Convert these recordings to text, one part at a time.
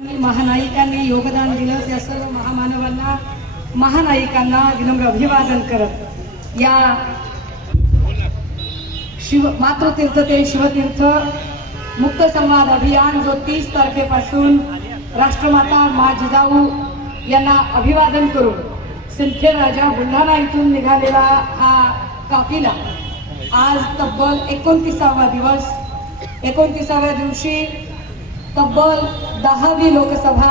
महानायिकांनी योगदान दिलं त्या सर्व महामानवांना महानायिकांना विनम्र अभिवादन करत या मातृतीर्थ ते शिवतीर्थ मुक्त संवाद अभियान जो 30 तारखेपासून राष्ट्रमाता मा जिजाऊ यांना अभिवादन करून सिंदखेड राजा बुलढाणा इथून निघालेला हा काफिला आज तब्बल 29वा दिवस 29व्या दिवशी तब्बल 10वी लोकसभा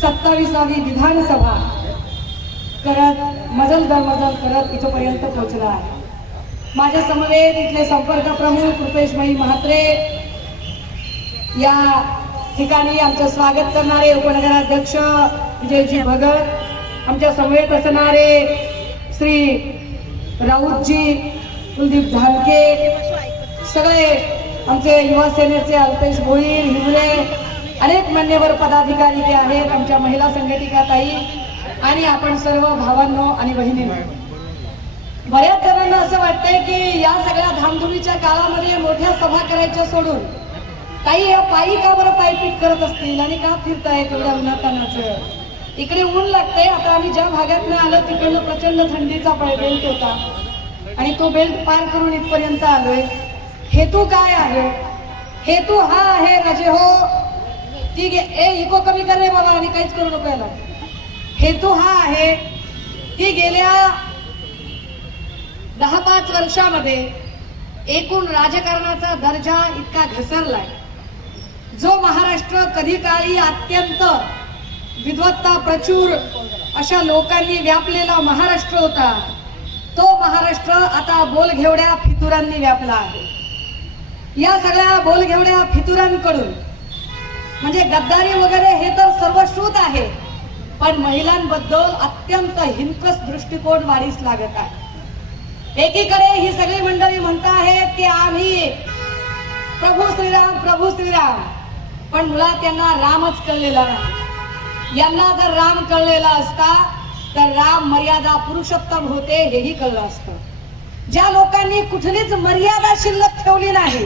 27वी विधानसभा करत मजल दर मजल करत इथपर्यंत पोहोचला आहे। माझ्या समवेत इथले संपर्क प्रमुख रुपेशभाई म्हात्रे या ठिकाणी आमचं स्वागत करणारे उपनगराध्यक्ष विजयजी भगत, आमच्या समवेत असणारे श्री राऊतजी कुलदीप झालके, सगळे आमचे युवा सेनेचे अल्पेश भोईर हिवरे, अनेक मान्यवर पदाधिकारी जे आहेत, आमच्या महिला संघटिका ताई आणि आपण सर्व भावांनो आणि बहिणींनो, बऱ्याच जणांना असं वाटतंय की या सगळ्या धामधुमीच्या काळामध्ये मोठ्या सभा करायच्या सोडून ताई या पायी का बरं पायपीट करत असतील आणि का फिरताय एवढ्या उन्हातानाचं। इकडे ऊन लागतंय। आता आम्ही ज्या भागातनं आलो तिकडनं प्रचंड थंडीचा बेल्ट होता आणि तो बेल्ट पार करून इथपर्यंत आलोय। हेतू काय आहे? हेतू हा आहे राजे हो, ठीक आहे, इको कमी कर रे बाबा आणि काहीच करू नको याला। हेतू हा आहे की गेल्या 10-5 वर्षामध्ये एकूण राजकारणाचा दर्जा इतका घसरलाय, जो महाराष्ट्र कधी काळी अत्यंत विद्वत्ता प्रचूर अशा लोकांनी व्यापलेला महाराष्ट्र होता, तो महाराष्ट्र आता बोलघेवड्या फितुरांनी व्यापला आहे। या सगळ्या बोलघेवड्या फितुरांकडून म्हणजे गद्दारी वगैरे हे तर सर्वश्रुत आहे, पण महिलांबद्दल अत्यंत हिंकस दृष्टिकोन वाढीस लागत आहे। एकीकडे ही सगळी मंडळी म्हणत आहेत की आम्ही प्रभू श्रीराम, पण मुळात त्यांना रामच कळलेला नाही। यांना जर राम कळलेला असता तर राम मर्यादा पुरुषोत्तम होते हेही कळलं असतं। ज्या लोकांनी कुठलीच मर्यादा शिल्लक ठेवली नाही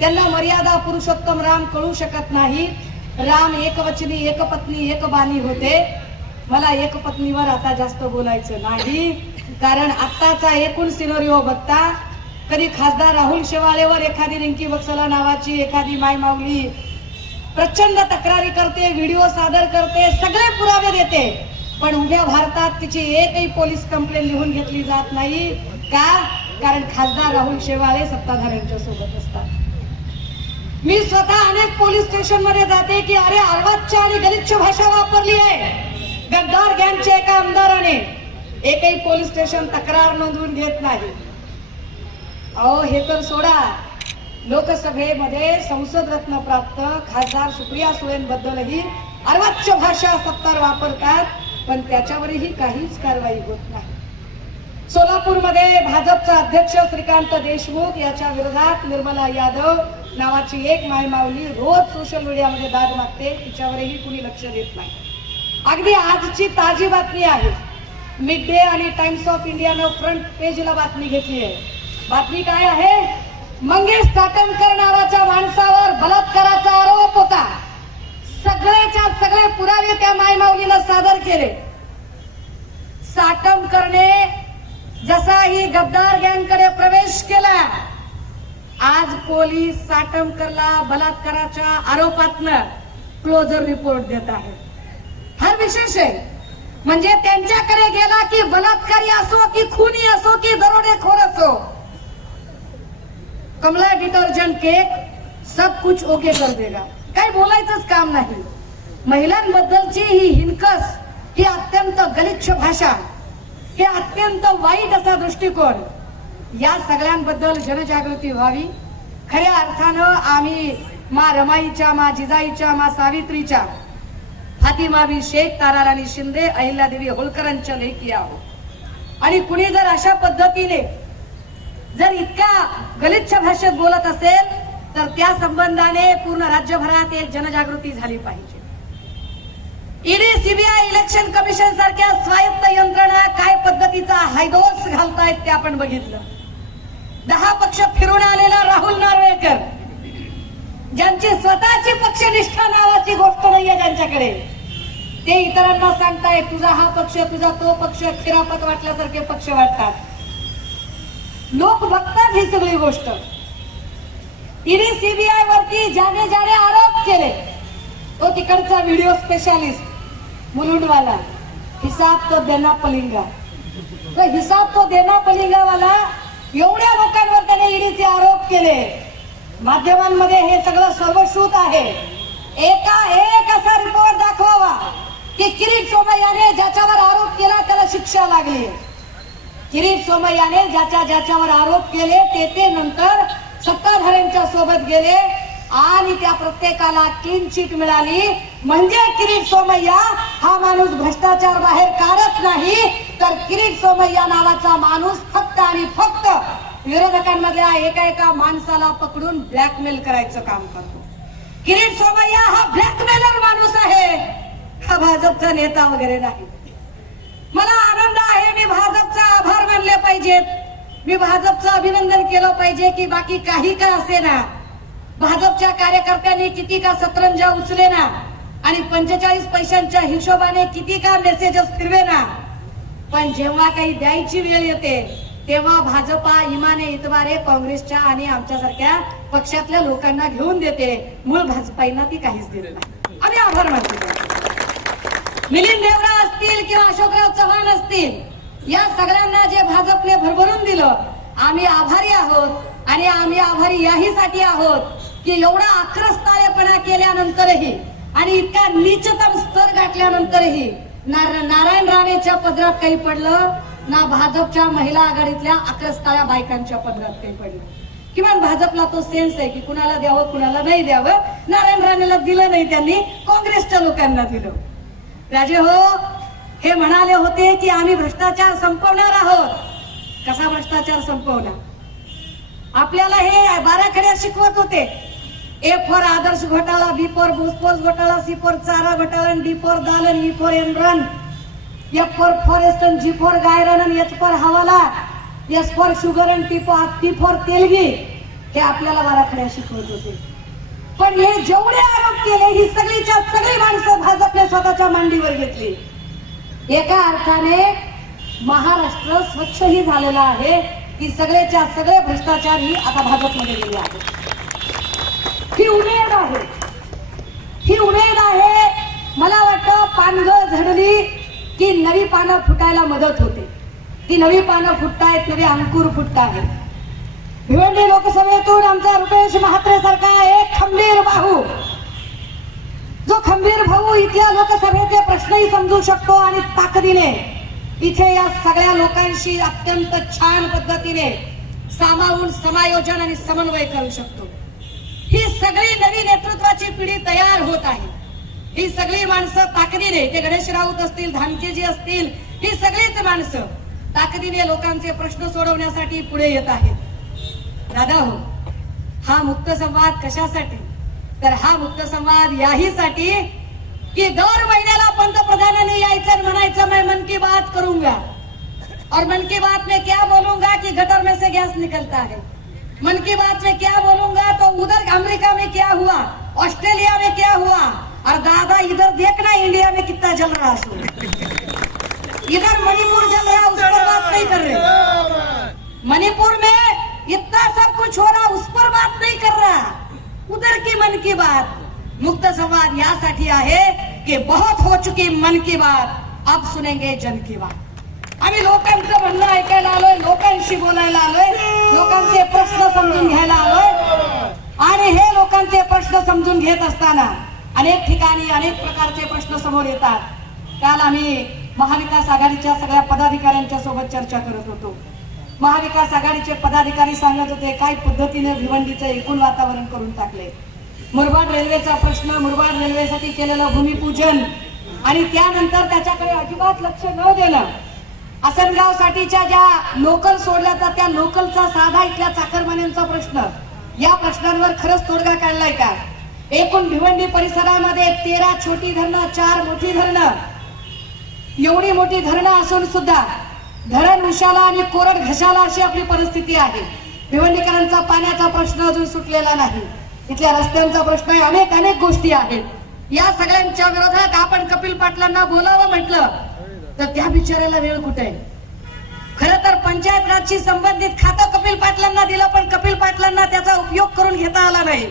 त्यांना मर्यादा पुरुषोत्तम राम कळू शकत नाही। राम एकवचनी एकपत्नी एकबाणी होते। मला एकपत्नीवर आता जास्त बोलायचं नाही, कारण आत्ताचा एकूण सिनेरिओ बघता कधी खासदार राहुल शेवाळेवर एखादी रिंकी बक्सला नावाची एखादी मायमाऊली प्रचंड तक्रारी करते, व्हिडिओ सादर करते, सगळे पुरावे देते, पण उभ्या भारतात तिची एकही पोलीस कंप्लेंट लिहून घेतली जात नाही का? कारण खासदार राहुल शेवाळे सत्ताधाऱ्यांच्या सोबत असतात। मी स्वतः अनेक पोलीस स्टेशन मध्ये जाते की अरे अर्वाच्य आणि गलिच्छ भाषा वापरली आहे गद्दार गँगच्या एका आमदाराने, एकही पोलीस स्टेशन तक्रार नोंदवून घेत नाही। अहो हे तर सोडा, लोकसभेमध्ये संसद रत्न प्राप्त खासदार सुप्रिया सुळेंबद्दलही अर्वाच्य भाषा सत्तार वापरतात, पण त्याच्यावरही काहीच कारवाई होत नाही। सोलापूरमध्ये भाजपचा अध्यक्ष श्रीकांत देशमुख याच्या विरोधात निर्मला यादव नावाची एक मायमाऊली रोज सोशल मीडियामध्ये दाद मागते, तिच्यावरही कुणी लक्ष देत नाही। अगदी आजची ताजी बातमी आहे, मिड डे आणि टाइम्स ऑफ इंडियानं फ्रंट पेजला बातमी घेतली आहे। बातमी काय आहे? मंगेश साटमकर नावाच्या माणसावर बलात्काराचा आरोप होता। सगळेच्या सगळे पुरावे त्या मायमाऊलीला सादर केले। साटमकरने जसा ही गद्दार गँगकडे प्रवेश केला, आज पोलीस साटमकरला बलात्काराच्या आरोपातनं क्लोजर रिपोर्ट देत आहे। फार विशेष आहे, म्हणजे त्यांच्याकडे गेला की बलात्कारी असो की खूनी असो की दरोडेखोर असो, कमला डिटर्जंट केक सब कुछ ओके कर देगा, काही बोलायचंच काम नाही। महिलांबद्दलची ही हिनकस, ही अत्यंत गलिच्छ भाषा, हे अत्यंत वाईट असा दृष्टिकोन, या सगळ्यांबद्दल जनजागृती व्हावी। खऱ्या अर्थानं आम्ही मा रमाईच्या, मा जिजाईच्या, मा सावित्रीच्या, फातिमाबी शेख, ताराराणी शिंदे, अहिल्यादेवी होळकरांच्या लेकी आहोत। आणि कुणी जर अशा पद्धतीने जर इतक्या गलिच्छ भाषेत बोलत असेल तर त्या संबंधाने पूर्ण राज्यभरात एक जनजागृती झाली पाहिजे। ईडी, सीबीआय, इलेक्शन कमिशन सारख्या स्वायत्त यंत्रणा काय पद्धतीचा हायदोस घालतायत ते आपण बघितलं। 10 पक्ष फिरून आलेला राहुल नार्वेकर ज्यांची स्वतःची पक्षनिष्ठा नावाची गोष्ट नाहीये ज्यांच्याकडे, ते इतरांना सांगताय तुझा हा पक्ष, तुझा तो पक्ष, खिरापत वाटल्यासारखे पक्ष वाटतात. लोक बघतात ही सगळी गोष्ट. ईडी सीबीआय वरती ज्याने ज्याने आरोप केले, तो तिकडचा व्हिडिओ स्पेशालिस्ट मुलुंडवाला, हिसाब तो देना पलिंगा, तो हिसाब तो देना पलिंगा वाला, एवढ्या लोकांवर त्याने ईडीचे आरोप केले. माध्यमांमध्ये हे सगळं सर्वश्रुत आहे. एक असा रिपोर्ट दाखवावा की किरीट सोमय्याने ज्याच्यावर आरोप केला त्याला शिक्षा लागली. किरीट सोमय्याने ज्याच्यावर आरोप केले ते नंतर सत्ताधाऱ्यांच्या सोबत गेले आणि त्या प्रत्येकाला क्लीन चिट मिळाली. म्हणजे किरीट सोमय्या हा माणूस भ्रष्टाचार बाहेर काढत नाही, तर किरीट सोमय्या नावाचा माणूस फक्त आणि फक्त विरोधकांमधल्या एका माणसाला पकडून ब्लॅकमेल करायचं काम करतो. किरीट सोमय्या हा ब्लॅकमेलर माणूस आहे, हा भाजपचा नेता वगैरे नाही. मला आनंद आहे, मी भाजपचा आभार मानले पाहिजेत, मी भाजपचं अभिनंदन केलं पाहिजे की बाकी काही का असे ना, भाजपच्या कार्यकर्त्यांनी किती का सतरंजा उचले ना आणि 45 पैशांच्या हिशोबाने किती का मेसेजेस फिरवे ना, पण जेव्हा काही द्यायची वेळ येते तेव्हा भाजपा इमाने इतबारे काँग्रेसच्या आणि आमच्यासारख्या पक्षातल्या लोकांना घेऊन देते. मूळ भाजपाईंना ती काहीच देत नाही. आम्ही आभार मानतो. मिलिंद देवरा असतील किंवा अशोकराव चव्हाण असतील, या सगळ्यांना जे भाजपने भरभरून दिलं, आम्ही आभारी आहोत. आणि आम्ही आभारी याहीसाठी आहोत की एवढा आक्रस्ताळेपणा केल्यानंतरही आणि इतका नीचतम स्तर गाठल्यानंतरही नारायण राणेच्या पदरात काही पडलं ना, भाजपच्या महिला आघाडीतल्या आक्रस्ताळ्या बायकांच्या पदरात काही पडलं. किमान भाजपला तो सेन्स आहे की कुणाला द्यावं कुणाला नाही द्यावं. नारायण राणेला दिलं नाही, त्यांनी काँग्रेसच्या लोकांना दिलं. राजे हो, हे म्हणाले होते की आम्ही भ्रष्टाचार संपवणार आहोत. कसा भ्रष्टाचार संपवला? आपल्याला हे बाराखड्या शिकवत होते. ए फॉर आदर्श घोटाळा, बी फॉर भूसपोर्स घोटाळा, सी फॉर चारा घोटाळा, डी फॉर दालन, E for Enron, F for forest, G for गायरन, एच फॉर हवाला, S for sugar and T for Telgi. हे आपल्याला बाराखड्या शिकवत होते. पण हे जेवढे आरोप केले ही सगळीच्या सगळी माणसं भाजपने स्वतःच्या मांडीवर घेतली. एका अर्थाने महाराष्ट्र स्वच्छही झालेला आहे की सगळेच्या सगळे भ्रष्टाचार ही आता भाजपमध्ये गेले आहेत. ही उमेद आहे, ही उमेद आहे. मला वाटतं पानगळ झडली की नवी पानं फुटायला मदत होते. ती नवी पानं फुटतायत, नवे अंकुर फुटतायत. भिवंडी लोकसभेतून आमचा रुपेश म्हात्रे सारखा एक खंबीर भाऊ, जो खंबीर भाऊ इथल्या लोकसभेचे प्रश्नही समजू शकतो आणि ताकदीने इथे या सगळ्या लोकांशी अत्यंत छान पद्धतीने सामावून समायोजन आणि समन्वय करू शकतो. ही सगळी नवी नेतृत्वाची पिढी तयार होत आहे. ही सगळी माणसं ताकदीने, ते गणेश राऊत असतील, धानकेजी असतील, ही सगळीच माणसं ताकदीने लोकांचे प्रश्न सोडवण्यासाठी पुढे येत आहेत. दादा हो, हा मुक्त संवाद कशासाठी? तर हा मुक्त संवाद याहीसाठी कि दर महिन्याला पंतप्रधानांनी यायचं आणि म्हणायचं मैं मन की बात करूंगा, और मन की बात में क्या बोलूंगा कि गटर में से गैस निकलता है, मन की बात में क्या बोलूंगा तो उधर अमेरिका में क्या हुआ, ऑस्ट्रेलिया में क्या हुआ, और दादा इधर देखना इंडिया में कितना जल रहा है, इधर मणिपुर जल रहा, उस पर बात नहीं कर रहे. मणिपुर में इतना सब कुछ हो रहा, उस पर बात नहीं कर रहा. उधर की मन की बात. मुक्त संवाद यासाठी आहे की बहुत हो चुकी मन की बात, अब सुनेंगे जन की बात. आम्ही लोकांचं म्हणणं ऐकायला आलोय, लोकांशी बोलायला आलोय, लोकांचे प्रश्न समजून घ्यायला आलोय. आणि हे लोकांचे प्रश्न समजून घेत असताना अनेक ठिकाणी अनेक प्रकारचे प्रश्न समोर येतात. काल आम्ही महाविकास आघाडीच्या सगळ्या पदाधिकाऱ्यांच्या सोबत चर्चा करत होतो. महाविकास आघाडीचे पदाधिकारी सांगत होते काय पद्धतीने भिवंडीचं एकूण वातावरण करून टाकले. मुरबाड रेल्वेचा प्रश्न, मुरबाड रेल्वेसाठी केलेलं भूमिपूजन आणि त्यानंतर त्याच्याकडे अजिबात लक्ष न देणं, आसनगाव साठीच्या ज्या लोकल सोडल्या तर त्या लोकलचा साधा इथल्या चाकरमान्यांचा प्रश्न, या प्रश्नांवर खरंच तोडगा काढलाय का? एकूण भिवंडी परिसरामध्ये 13 छोटी धरणं, 4 मोठी धरणं, एवढी मोठी धरणं असून सुद्धा धरण उशाला आणि कोरड घशाला अशी आपली परिस्थिती आहे. भिवंडीकरांचा पाण्याचा प्रश्न अजून सुटलेला नाही. तिथल्या रस्त्यांचा प्रश्न आहे, अनेक अनेक गोष्टी आहेत. या सगळ्यांच्या विरोधात आपण कपिल पाटलांना बोलावं म्हटलं तर त्या बिचाऱ्याला वेळ कुठे आहे. खरं तर पंचायत राजशी संबंधित खातं कपिल पाटलांना दिलं, पण कपिल पाटलांना त्याचा उपयोग करून घेता आला नाही.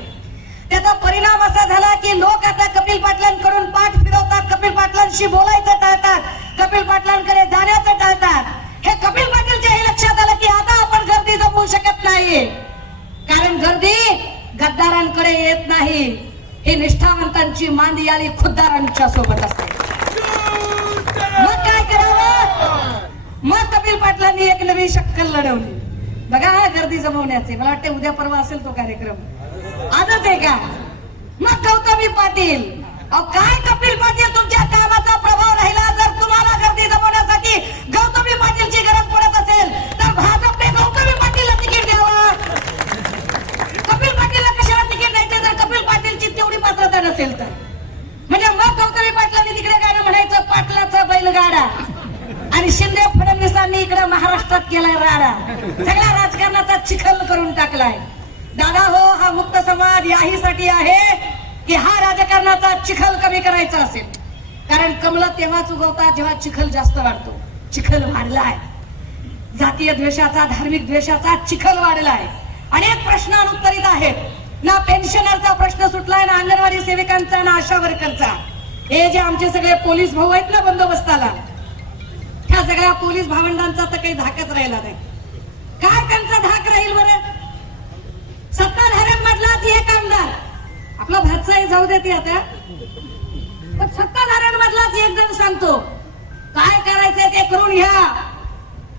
त्याचा परिणाम असा झाला की लोक आता कपिल पाटलांकडून पाठ फिरवतात, कपिल पाटलांशी बोलायचं टाळतात, कपिल पाटलांकडे जाण्याचं टाळतात. हे कपिल पाटीलच्या हे लक्षात आलं की आता आपण गर्दी जमवू शकत नाही, कारण गर्दी गद्दारांकडे येत नाही. ही निष्ठावंतांची मांदियाळी खुद्दारांच्या सोबत असते. मग काय करावं? मग कपिल पाटलांनी एक नवी शक्कल लढवली. बघा हा गर्दी जमवण्याचे, मला वाटते उद्या परवा असेल तो कार्यक्रम, आजच आहे का? मग गौतमी पाटील, अहो काय कपिल पाटील तुमच्या कामाचा प्रभाव राहिला. जर तुम्हाला गर्दी जमवण्यासाठी गौतमी पाटीलची गरज पडत असेल तर भाजपने गौतमी पाटीलला तिकीट द्यावं. कपिल पाटीलला कशाला तिकीट द्यायचं जर कपिल पाटीलची तेवढी पात्रता नसेल तर? म्हणजे मग गौतमी पाटलांनी तिकडे गाणं म्हणायचं, पाटलाचा बैलगाडा, आणि शिंदे फडणवीसांनी इकडे महाराष्ट्रात केलाय राडा. सगळ्या राजकारणाचा चिखल करून टाकलाय. दादा हो, हा मुक्त समाज याहीसाठी आहे की हा राजकारणाचा चिखल कमी करायचा असेल. कारण कमलं तेव्हाच उगवतात जेव्हा चिखल जास्त वाढतो. चिखल वाढलाय, जातीय द्वेषाचा, धार्मिक द्वेषाचा चिखल वाढलाय. अनेक प्रश्न अनुत्तरित आहेत. ना पेन्शनरचा प्रश्न सुटलाय, ना अंगणवाडी सेविकांचा, ना आशा वर्करचा. हे जे आमचे सगळे पोलीस भाऊ आहेत ना बंदोबस्ताला, ह्या सगळ्या पोलीस भावंडांचा तर काही धाकच राहिला नाही. काय त्यांचा धाक राहील बरं? सत्ताधाऱ्यांमधलाच एक आमदार, आपला भातसाही जाऊ देते आता, पण सत्ताधाऱ्यांमधलाच एक जण सांगतो काय करायचंय ते करून घ्या.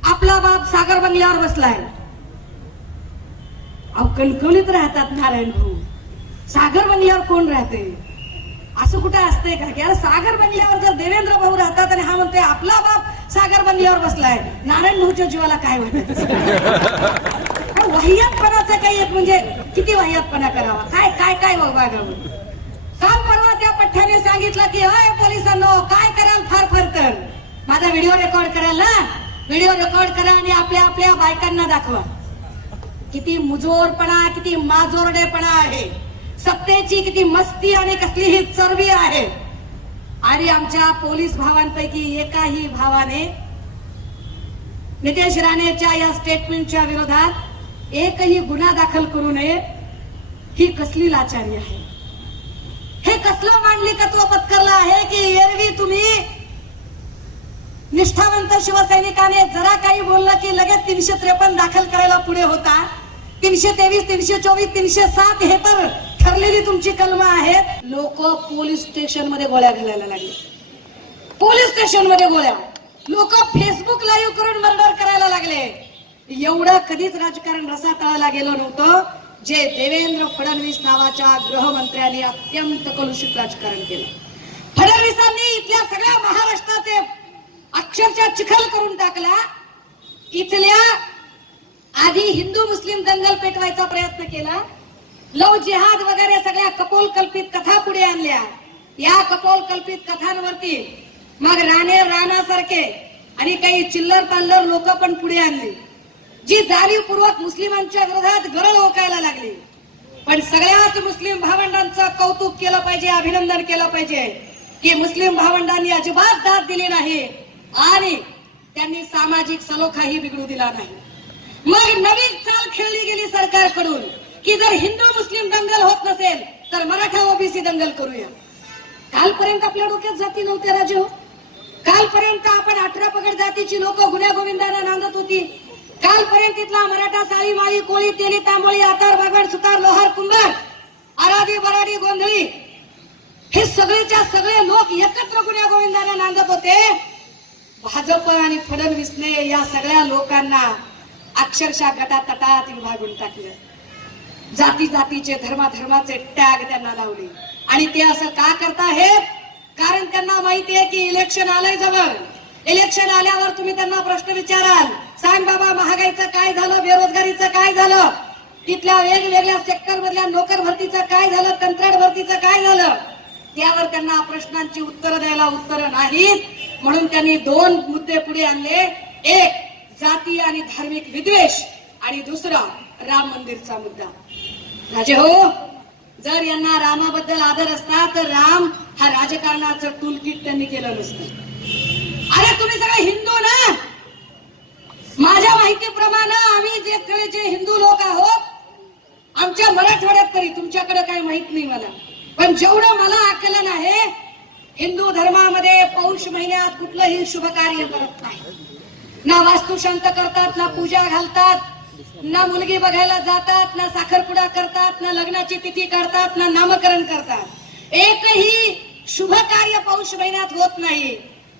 आपला बाप सागर बंगल्यावर बसलाय. अहो कणकवलीत राहतात नारायण भाऊ, सागर बंगल्यावर कोण राहते? असं कुठं असतंय का की सागर बंगल्यावर जर देवेंद्र भाऊ राहतात आणि हा म्हणतोय आपला बाप सागर बंगल्यावर बसलाय, नारायण भाऊच्या जीवाला काय वाटत? वाह्यातपणाचा काही एक म्हणजे किती वाह्यातपणा करावा, काय काय काय वागावं. काल परवा त्या पठ्ठ्याने सांगितलं की अय पोलिसांनो काय कराल फार फार तर माझा व्हिडिओ रेकॉर्ड कराल ना, व्हिडिओ रेकॉर्ड करा आणि आपल्या आपल्या बायकांना दाखवा. किती मुजोरपणा, किती माजोरडेपणा आहे, सत्तेची किती मस्ती आणि कसली ही चरबी आहे. आणि आमच्या पोलीस भावांपैकी एकाही भावाने नितेश राणेच्या या स्टेटमेंटच्या विरोधात एकही गुन्हा दाखल करू नये. ही कसली लाचारी आहे? हे कसलं मांडलिकत्व पत्करलं आहे की एरवी तुम्ही निष्ठावंत शिवसैनिकाने जरा काही बोललं की लगेच 353 दाखल करायला पुढे होता. 323, 324, 307 हे तर ठरलेली तुमची कलम आहेत. लोक पोलीस स्टेशन मध्ये गोळ्या घालायला लागले, पोलीस स्टेशन मध्ये गोळ्या. लोक फेसबुक लाईव्ह करून मर्डर करायला लागले. एवढं कधीच राजकारण रसातळाला गेलं नव्हतं जे देवेंद्र फडणवीस नावाच्या गृहमंत्र्यांनी अत्यंत कलुषित राजकारण केलं. फडणवीसांनी इथल्या सगळ्या महाराष्ट्राचे अक्षरशः चिखल करून टाकला. इथल्या आधी हिंदू मुस्लिम दंगल पेटवायचा प्रयत्न केला. लव जिहाद वगैरे सगळ्या कपोल कल्पित कथा पुढे आणल्या. या कपोल कल्पित कथांवरती मग राणासारखे आणि काही चिल्लर पाल्लर लोक पण पुढे आणली, जी जाणीवपूर्वक मुस्लिमांच्या विरोधात गरळ ओकायला लागली. पण सगळ्याच मुस्लिम भावंडांचं कौतुक केलं पाहिजे, अभिनंदन केलं पाहिजे की मुस्लिम भावंडांनी अजिबात दाद दिली नाही आणि त्यांनी सामाजिक सलोखाही बिघडू दिला नाही. मग नवीन चाल खेळली गेली सरकारकडून की जर हिंदू मुस्लिम दंगल होत नसेल तर मराठा ओबीसी दंगल करूया. कालपर्यंत आपल्या डोक्यात जाती नव्हत्या राजे हो. कालपर्यंत आपण 18 पगड जातीची लोक गुन्ह्या गोविंदाला नांदत होती. कालपर्यंत इथला मराठा साळी माळी कोळी तेली तांबोळी आतार बागड सुतार लोहार कुंभार आराधी बराडी गोंधळी हे सगळेच्या सगळे लोक एकत्र गुन्ह्या गोविंदाला नांदत होते. भाजप आणि फडणवीसने या सगळ्या लोकांना अक्षरशः गटातटात विभागून टाकलं. जाती जातीचे धर्माधर्माचे टॅग त्यांना लावले. आणि ते असं का करताहेत? कारण त्यांना माहिती आहे की इलेक्शन आलंय जवळ. इलेक्शन आल्यावर तुम्ही त्यांना प्रश्न विचाराल, सांग बाबा महागाईचं काय झालं, बेरोजगारीचं काय झालं, तिथल्या वेगवेगळ्या सेक्टर मधल्या नोकर भरतीचं काय झालं, कंत्राट भरतीचं काय झालं, त्यावर त्यांना प्रश्नांची उत्तरं द्यायला उत्तरं नाहीत. म्हणून त्यांनी 2 मुद्दे पुढे आणले. एक जाती आणि धार्मिक विद्वेष आणि दुसरा राम मंदिरचा मुद्दा. राजे हो, जर यांना रामाबद्दल आदर असता तर राम हा राजकारणाचं टूलकिट त्यांनी केलं नसतं. अरे तुम्ही सगळे हिंदू ना. माझ्या माहितीप्रमाणे आम्ही जे हिंदू लोक आहोत, आमच्या मराठवाड्यात तरी, तुमच्याकडे काय माहित नाही मला, पण जेवढं मला आकलन आहे, हिंदू धर्मामध्ये पौष महिन्यात कुठलंही शुभ कार्य करत नाही. ना वास्तुशांत करतात, ना पूजा घालतात, ना मुलगी बघायला जातात, ना साखरपुडा करतात, ना लग्नाची तिथी काढतात, ना नामकरण करतात. एकही शुभ कार्य पौष महिन्यात होत नाही.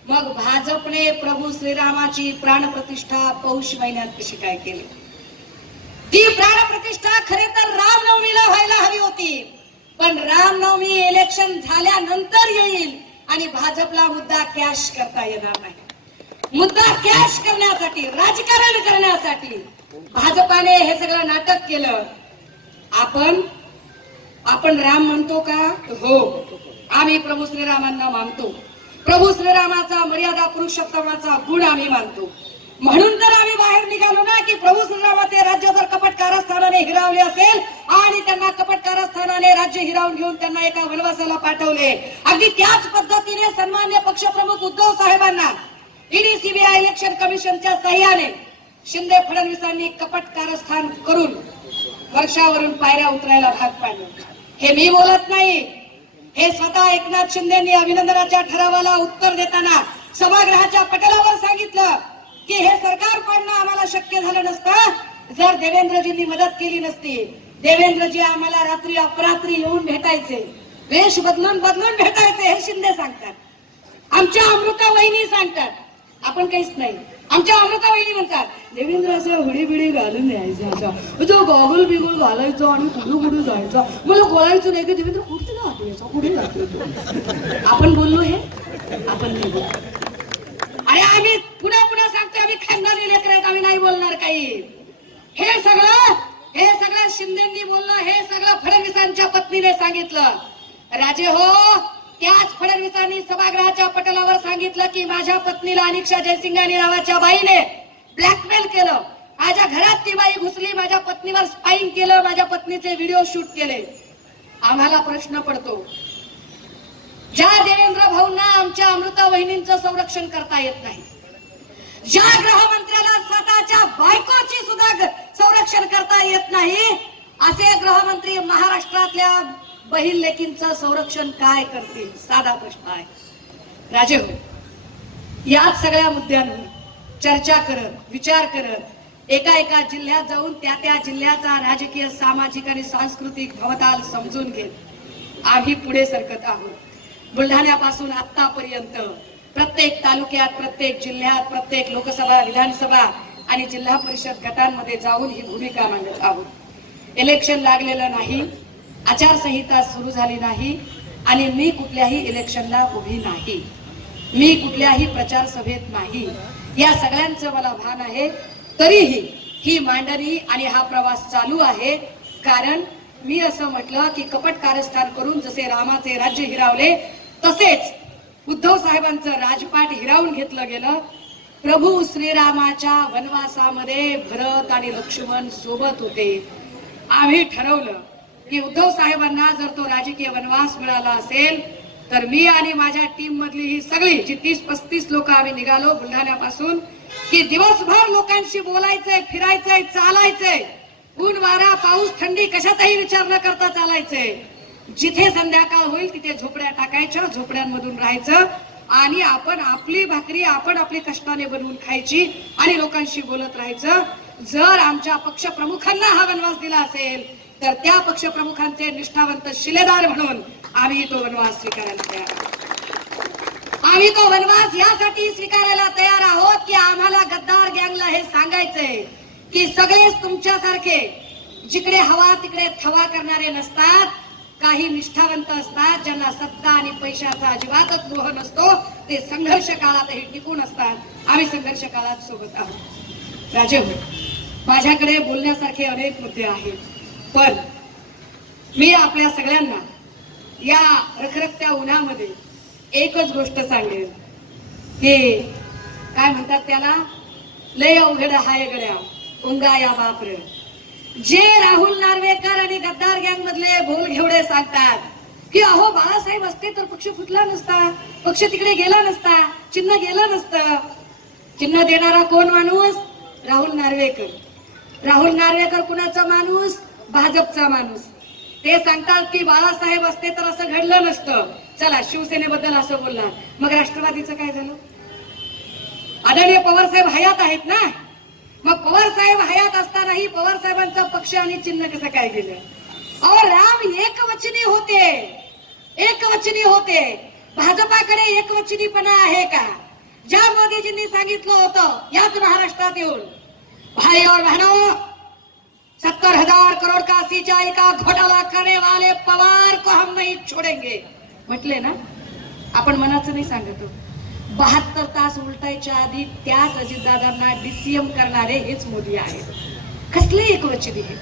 मग भाजपने प्रभू श्रीरामाची प्राणप्रतिष्ठा पौष महिन्यात कशी काय केली? ती प्राणप्रतिष्ठा खरे तर रामनवमीला व्हायला हवी होती, पण रामनवमी इलेक्शन झाल्यानंतर येईल आणि भाजपला मुद्दा कॅश करता येणार नाही. मुद्दा कॅश करण्यासाठी, राजकारण करण्यासाठी भाजपाने हे सगळं नाटक केलं. आपण राम म्हणतो का? हो, आम्ही प्रभू श्रीरामांना मानतो. प्रभू श्रीरामाचा मर्यादा पुरुषोत्तमाचा गुण आम्ही मानतो. म्हणून तर आम्ही बाहेर निघालो ना की प्रभू श्रीरामाचे राज्य जर कपट कारस्थानाने हिरावले असेल आणि त्यांना कपट कारस्थानाने राज्य हिरावून घेऊन त्यांना एका वनवासाला पाठवले, अगदी त्याच पद्धतीने सन्मान्य पक्षप्रमुख उद्धव साहेबांना ईडी सीबीआय इलेक्शन कमिशनच्या सह्याने शिंदे फडणवीसांनी कपट कारस्थान करून वर्षावरून पायऱ्या उतरायला भाग पाडले. हे मी बोलत नाही, हे स्वतः एकनाथ शिंदेंनी अभिनंदनाच्या ठरावाला उत्तर देताना सभागृहाच्या पटलावर सांगितलं की हे सरकार पाडणं आम्हाला शक्य झालं नसतं जर देवेंद्रजींनी मदत केली नसती. देवेंद्रजी आम्हाला रात्री अपरात्री येऊन भेटायचे, वेश बदलून भेटायचे, हे शिंदे सांगतात. आमच्या अमृता वहिनी सांगतात, आपण काहीच नाही. आमच्या अमृता वहिनी म्हणतात देवेंद्र असं हुडी बिडी घालून यायचा, जो गॉगल बिगुल घालायचो आणि कुठू जायचा, मला कळायचं नाही की देवेंद्र कुठे जातो, कुठे जातो. आपण बोललो हे, आपण नाही बोललो. अरे आम्ही पुन्हा सांगतो, आम्ही खानदानी लेकर आहेत, आम्ही नाही बोलणार काही. हे सगळं शिंदेंनी बोललं, हे सगळं फडणवीसांच्या पत्नीने सांगितलं. राजे हो, त्याच फडणवीसांनी सभागृहाच्या पटलावर सांगितलं की माझ्या पत्नीला अनिक्षा जयसिंगानी नावाच्या बाईने ब्लॅकमेल केलं, माझ्या घरात ती बाई घुसली, माझ्या पत्नीवर स्पाईंग केलं, माझ्या पत्नीचे व्हिडिओ शूट केले. आम्हाला प्रश्न पडतो, ज्या देवेंद्र भाऊंना आमच्या अमृता वहिनींचं संरक्षण करता येत नाही, ज्या गृहमंत्र्याला स्वतःच्या बायकोची सुद्धा संरक्षण करता येत नाही, असे गृहमंत्री महाराष्ट्रातल्या बहीण लेकींचं संरक्षण काय करतील? साधा प्रश्न आहे. राजे हो, याच सगळ्या मुद्द्यांवर चर्चा करत, विचार करत, एका जिल्ह्यात जाऊन त्या जिल्ह्याचा राजकीय, सामाजिक आणि सांस्कृतिक भवताल समजून घेत आम्ही पुढे सरकत आहोत. बुलढाण्यापासून आतापर्यंत प्रत्येक तालुक्यात, प्रत्येक जिल्ह्यात, प्रत्येक लोकसभा, विधानसभा आणि जिल्हा परिषद गटांमध्ये जाऊन ही भूमिका मांडत आहोत. इलेक्शन लागलेलं नाही, आचारसंहिता सुरू झाली नाही आणि मी कुठल्याही इलेक्शनला उभी नाही, मी कुठल्याही प्रचार सभेत नाही, या सगळ्यांचं मला भान आहे. तरीही ही मांडणी आणि हा प्रवास चालू आहे, कारण मी असं म्हटलं की कपट कारस्थान करून जसे रामाचे राज्य हिरावले तसेच उद्धव साहेबांचं राजपाट हिरावून घेतलं गेलं. प्रभू श्रीरामाच्या वनवासामध्ये भरत आणि लक्ष्मण सोबत होते. आम्ही ठरवलं की उद्धव साहेबांना जर तो राजकीय वनवास मिळाला असेल तर मी आणि माझ्या टीम मधली ही सगळी जी 30-35 लोक आम्ही निघालो बुलढाण्यापासून, की दिवसभर लोकांशी बोलायचंय, फिरायचंय, चालायचंय, ऊन वारा पाऊस थंडी कशाचाही विचार न करता चालायचंय. जिथे संध्याकाळ होईल तिथे झोपड्या टाकायच्या, झोपड्यांमधून राहायचं आणि आपण आपली भाकरी आपण आपली कष्टाने बनवून खायची आणि लोकांशी बोलत राहायचं. जर आमच्या पक्षप्रमुखांना हा वनवास दिला असेल तर त्या पक्षप्रमुखांचे निष्ठावंत शिलेदार म्हणून आम्ही तो वनवास स्वीकारायला तयार आहोत. आम्ही तो वनवास यासाठी स्वीकारायला तयार आहोत की आम्हाला गद्दार गँगला हे सांगायचंय की सगळेच तुमच्यासारखे जिकडे हवा तिकडे थवा करणारे नसतात. काही निष्ठावंत असतात, ज्यांना सत्ता आणि पैशाचा अजिबातच मोह नसतो, ते संघर्ष काळातही टिकून असतात. आम्ही संघर्ष काळात सोबत आहोत. राजे हो, माझ्याकडे बोलण्यासारखे अनेक मुद्दे आहेत, पण मी आपल्या सगळ्यांना या रखरखत्या उन्हामध्ये एकच गोष्ट सांगेन की काय म्हणतात त्याला, लय अवघड हाय गड्या उंगा या बापर. जे राहुल नार्वेकर आणि गद्दार गँग मधले भोल घेवडे सांगतात की अहो बाळासाहेब असते तर पक्ष फुटला नसता, पक्ष तिकडे गेला नसता, चिन्ह गेलं नसतं. चिन्ह देणारा कोण माणूस? राहुल नार्वेकर. राहुल नार्वेकर कुणाचा माणूस? भाजपचा माणूस. ते सांगतात की बाळासाहेब असते तर असं घडलं नसतं. चला शिवसेनेबद्दल असं बोलला, मग राष्ट्रवादीचं काय झालं? आदरणीय पवार साहेब हयात आहेत ना, मग पवार साहेब हयात असतानाही पवार साहेबांचा पक्ष आणि चिन्ह कसं काय गेलं? और राम एकवचनी होते, एकवचनी होते. भाजपाकडे एकवचनीपणा आहे का? ज्या मोदीजींनी सांगितलं होतं याच महाराष्ट्रात येऊन, भाई और बहनों 70,000 करोड़ का सिंचाई का घोटाला करने वाले पवार को हम नहीं छोडेंगे म्हटले ना. आपण मनाचं नाही सांगतो. 72 तास उलटायच्या आधी त्याच अजितदादांना डीसीएम करणारे हेच मोदी आहेत. कसले एकवचनी आहे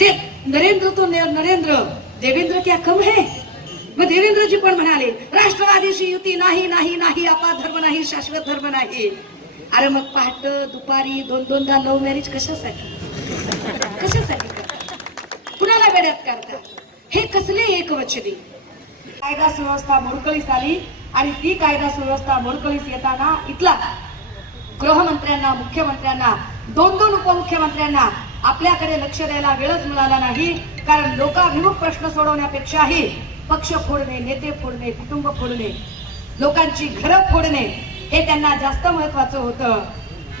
ते? नरेंद्र तो नरेंद्र, देवेंद्र क्या कम है? मग देवेंद्रजी पण म्हणाले राष्ट्रवादीशी युती नाही नाही नाही, आपला धर्म नाही, शाश्वत धर्म नाही. अरे मग पहाट दुपारी 2-2दा लव्ह मॅरेज कशासाठी? कशासाठी करतात? कुणाला वेड्यात करतात? हे कसले एकवचनी? कायदा सुव्यवस्था मोडकळीस आली आणि ती कायदा सुव्यवस्था मोडकळीस येताना इथला गृहमंत्र्यांना, मुख्यमंत्र्यांना, 2-2 उपमुख्यमंत्र्यांना आपल्याकडे लक्ष द्यायला वेळच मिळाला नाही. कारण लोकाभिमुख प्रश्न सोडवण्यापेक्षाही पक्ष फोडणे, नेते फोडणे, कुटुंब फोडणे, लोकांची घरं फोडणे हे त्यांना जास्त महत्वाचं होतं.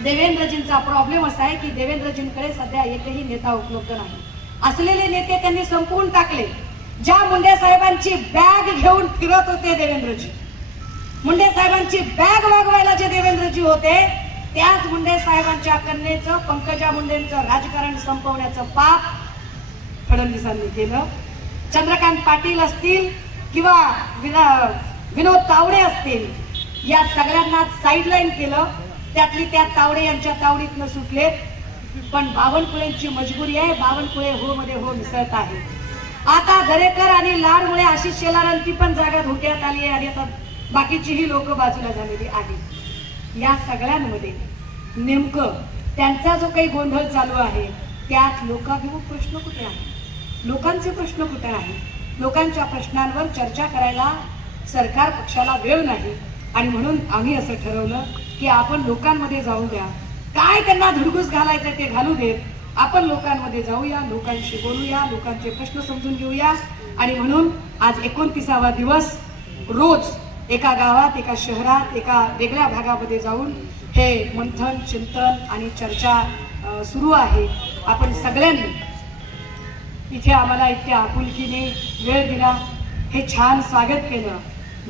देवेंद्रजींचा प्रॉब्लेम असा आहे की देवेंद्रजींकडे सध्या एकही नेता उपलब्ध नाही. असलेले नेते त्यांनी संपवून टाकले. ज्या मुंडे साहेबांची बॅग घेऊन फिरत होते देवेंद्रजी, मुंडे साहेबांची बॅग वागवायला जे देवेंद्रजी होते, त्याच मुंडे साहेबांच्या कन्येचं, पंकजा मुंडेंचं राजकारण संपवण्याचं पाप फडणवीसांनी केलं. चंद्रकांत पाटील असतील किंवा विनोद तावडे असतील, या सगळ्यांना साईडलाईन केलं. त्यातली त्यात तावडे यांच्या तावडीतनं सुटले. पण बावनकुळेंची मजबुरी आहे, बावनकुळे हो मध्ये हो मिसळत आहे. आता दरेकर आणि लाडमुळे आशिष शेलारांची पण जागा धोक्यात आली आहे आणि आता बाकीचीही लोक बाजूला झालेली आहेत. या सगळ्यांमध्ये नेमकं त्यांचा जो काही गोंधळ चालू आहे त्यात लोकाभिमुख प्रश्न कुठे आहे? लोकांचे प्रश्न कुठे आहे? लोकांच्या प्रश्नांवर चर्चा करायला सरकार पक्षाला वेळ नाही. आणि म्हणून आम्ही असं ठरवलं की आपण लोकांमध्ये जाऊ द्या. काय त्यांना धुडगूस घालायचं ते घालू देत. आपण लोकांमध्ये जाऊया, लोकांशी बोलूया, लोकांचे प्रश्न समजून घेऊया. आणि म्हणून आज 29वा दिवस रोज एका गावात, एका शहरात, एका वेगळ्या भागामध्ये जाऊन हे मंथन, चिंतन आणि चर्चा सुरू आहे. आपण सगळ्यांनी इथे आम्हाला इतक्या आपुलकीने वेळ दिला, हे छान स्वागत केलं.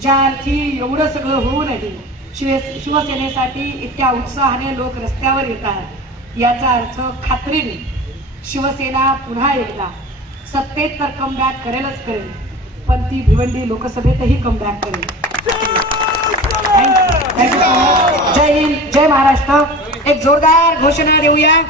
ज्या अर्थी एवढं सगळं होऊनही शिवसेनेसाठी इतक्या उत्साहाने लोक रस्त्यावर येतात, याचा अर्थ खात्रीने शिवसेना पुन्हा एकदा सत्तेत तर कमबॅक करेलच करेल, पण ती भिवंडी लोकसभेतही कमबॅक करेल. जय हिंद, जय महाराष्ट्र. एक जोरदार घोषणा देऊया.